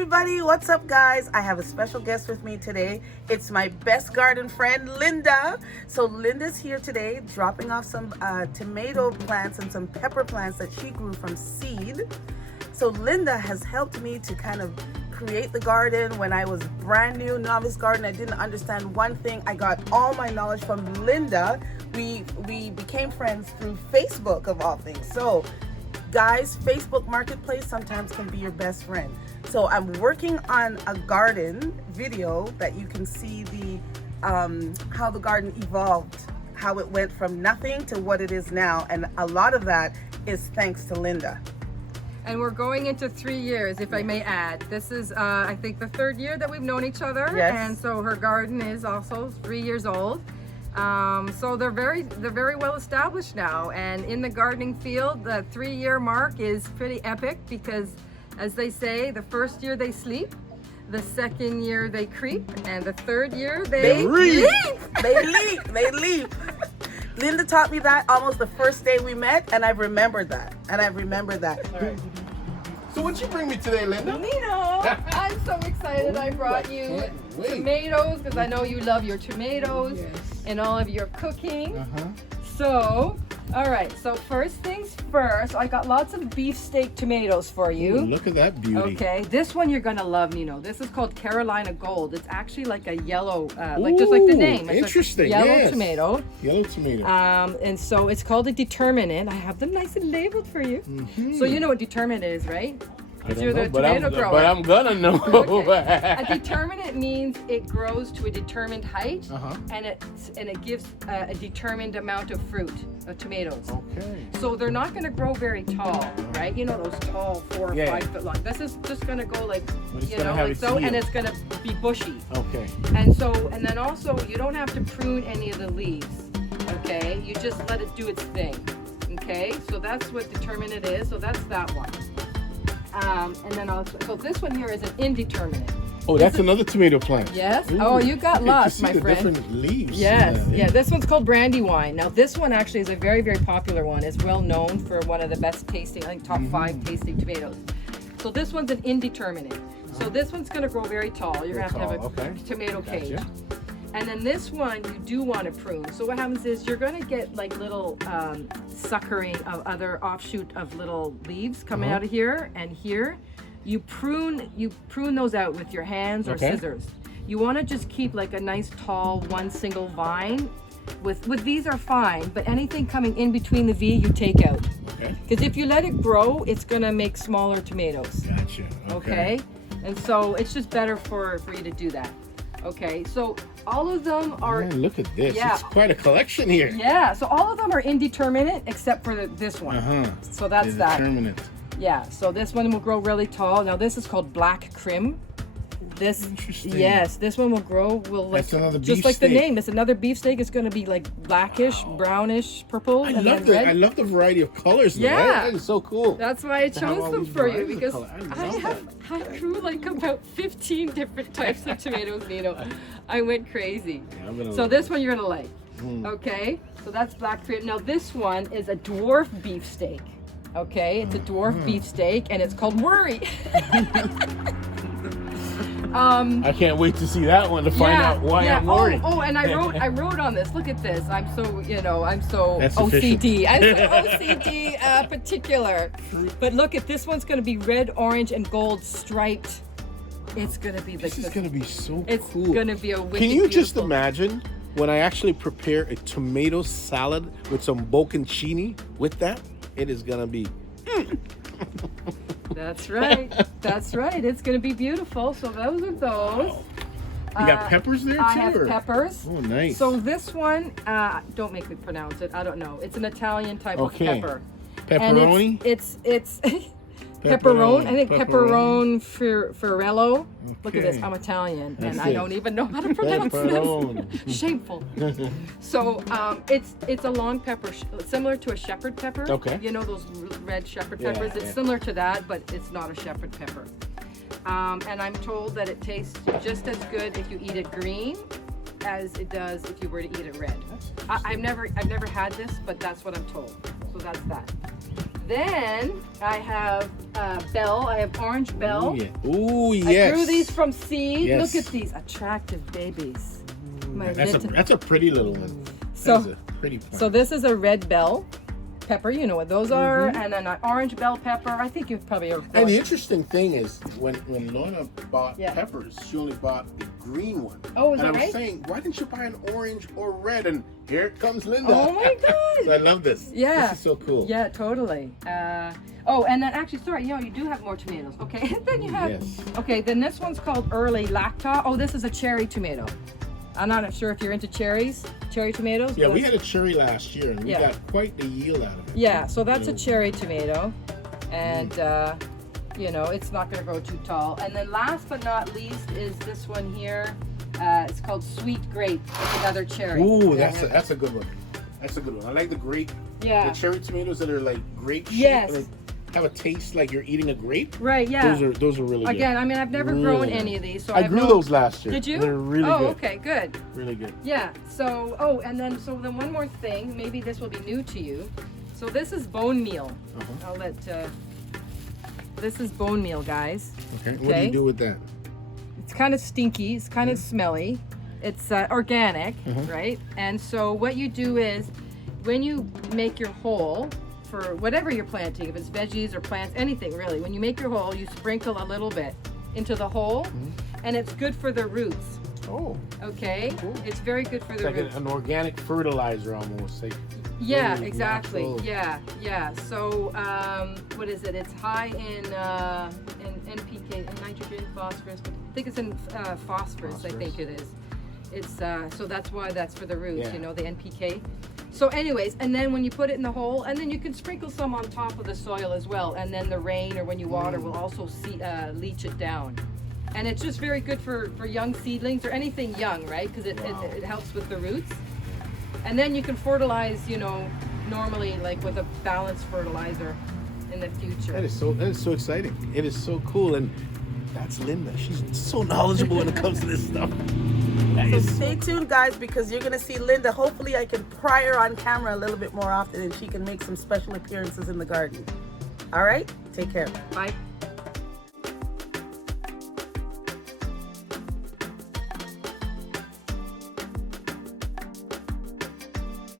everybody, what's up guys? I have a special guest with me today. It's my best garden friend, Linda. So Linda's here today dropping off some tomato plants and some pepper plants that she grew from seed. So Linda has helped me to kind of create the garden. When I was brand new, novice garden, I didn't understand one thing. I got all my knowledge from Linda. We became friends through Facebook of all things. So guys, Facebook Marketplace sometimes can be your best friend. So I'm working on a garden video that you can see the how the garden evolved, how it went from nothing to what it is now, and a lot of that is thanks to Linda. And we're going into 3 years, if I may add. This is, I think, the 3rd year that we've known each other. Yes. And so her garden is also 3 years old. So they're very well established now. And in the gardening field, the 3-year mark is pretty epic because, as they say, the first year they sleep, the 2nd year they creep, and the 3rd year they leap. They leap. Linda taught me that almost the first day we met, and I've remembered that. Right. So what'd you bring me today, Linda? Nino, I'm so excited I brought you tomatoes because I know you love your tomatoes and all of your cooking. So, all right, so first things first, I got lots of beefsteak tomatoes for you. Ooh, look at that beauty. Okay, this one you're gonna love, Nino. This is called Carolina Gold. It's actually like a yellow, like just like the name. It's interesting. Like yellow tomato. Yellow tomato. And so it's called a determinant. I have them nice and labeled for you. So you know what determinant is, right? I don't You're the know, tomato grower. but I'm gonna know. Okay. A determinant means it grows to a determined height, and it gives a determined amount of fruit of tomatoes. Okay. So they're not going to grow very tall, right? You know those tall 4 or 5 foot long. This is just going to go like like so, and it's going to be bushy. Okay. And then also you don't have to prune any of the leaves. Okay, you just let it do its thing. Okay, so that's what determinate is. So that's that one. And then also, so this one here is an indeterminate. Oh, that's another tomato plant. Yes. Ooh, Oh, you got lost, my the friend. Different leaves. Yes. Yeah. This one's called Brandywine. Now, this one actually is a very, very popular one. It's well known for one of the best tasting, I think, top 5 tasting tomatoes. So this one's an indeterminate. So this one's going to grow very tall. You're going to have a tomato cage. And then this one you do want to prune. So what happens is you're going to get like little suckering of other offshoot of little leaves coming out of here and here. You prune those out with your hands or scissors. You want to just keep like a nice tall one single vine. With these are fine, but anything coming in between the V you take out. Because if you let it grow, it's going to make smaller tomatoes. Gotcha. Okay. And so it's just better for you to do that. Okay, so all of them are... Man, look at this. Yeah. It's quite a collection here. Yeah, so all of them are indeterminate except for this one. So that's that. Indeterminate. Yeah, so this one will grow really tall. Now this is called black crim. This, interesting. Yes, this one will grow, That's another just like the beefsteak. name. It's another beefsteak. It's going to be like blackish, brownish, purple, I and love then red. I love the variety of colors. Though. Yeah. That is so cool. That's why I To have chose all them these for you varieties of because color. I grew like about 15 different types of tomatoes, Nino. I went crazy. Yeah, so this one you're gonna like. Okay, so that's black cream. Now this one is a dwarf beefsteak. Okay, it's a dwarf beefsteak and it's called Worry. I can't wait to see that one to find out why I'm worried. Oh, and I wrote on this. Look at this. I'm so That's OCD. I'm so OCD particular. But look at this one's going to be red, orange, and gold striped. It's going to be like This is going to be so It's cool. going to be a wicked Can you just beautiful- imagine when I actually prepare a tomato salad with some bocconcini with that? It is going to be... That's right. That's right. It's going to be beautiful. So those are those. You got peppers there too? I have or- peppers. Oh, nice. So this one, don't make me pronounce it. I don't know. It's an Italian type of pepper. Pepperoni? And it's pepperoni. I think pepperoni Fiorello. Look at this. I'm Italian and I don't even know how to pronounce this. Shameful. So it's a long pepper, similar to a shepherd pepper. Okay. You know those red shepherd peppers? It's yeah. similar to that, but it's not a shepherd pepper. And I'm told that it tastes just as good if you eat it green as it does if you were to eat it red. I've never had this, but that's what I'm told. So that's that. Then I have bell. I have orange bell. Ooh, yeah. Ooh, yes. I grew these from seed. Yes. Look at these attractive babies. My little- That's a pretty little one. So- That's a pretty plant. So this is a red bell pepper. You know what those are. And then an orange bell pepper. I think you've probably heard. And the interesting thing is, when Lorna bought Yeah. peppers, she only bought the green one. Oh, is and that I was right? saying, why didn't you buy an orange or red? And here comes Linda. Oh my God. So I love this. Yeah. This is so cool. Yeah, totally. Oh, and then actually, sorry, you know, you do have more tomatoes. Okay, then you have. Yes. Okay, then this one's called Early Lacta. Oh, this is a cherry tomato. I'm not sure if you're into cherries, cherry tomatoes. Yeah, but we that's- had a cherry last year, and we Yeah. got quite the yield out of it. Yeah, so that's a cherry tomato, and you know, it's not going to grow too tall. And then last but not least is this one here. It's called Sweet Grape. It's another cherry. Ooh, that's a good one. That's a good one. I like the grape. Yeah. The cherry tomatoes that are like grape shaped. Yes. Like, have a taste like you're eating a grape. Right. Yeah. Those are really Again, good. I mean, I've never Really grown good. any of these, so I have grew no- those last year. Did you? They're really oh, good. okay, good. Really good. Yeah. So, oh, and then one more thing. Maybe this will be new to you. So this is bone meal. I'll let. This is bone meal, guys. Okay. What do you do with that? It's kind of stinky. It's kind of smelly. It's organic, Mm-hmm. right? And so what you do is, when you make your hole for whatever you're planting, if it's veggies or plants, anything really, when you make your hole, you sprinkle a little bit into the hole, and it's good for the roots. Oh, Okay, Cool. it's very good for it's the like roots. an organic fertilizer almost. Like, Yeah, really exactly. natural. Yeah. So, what is it? It's high in NPK, in nitrogen, phosphorus. I think it's in phosphorus. I think it is. It's so that's why that's for the roots. Yeah. You know, the NPK. So, anyways, and then when you put it in the hole, and then you can sprinkle some on top of the soil as well, and then the rain or when you water will also leach it down. And it's just very good for young seedlings or anything young, right? Because it helps with the roots. And then you can fertilize, you know, normally like with a balanced fertilizer in the future. That is so exciting. It is so cool, and that's Linda. She's so knowledgeable when it comes to this stuff. That So is stay tuned, guys, because you're going to see Linda. Hopefully I can pry her on camera a little bit more often and she can make some special appearances in the garden. All right? Take care. Bye.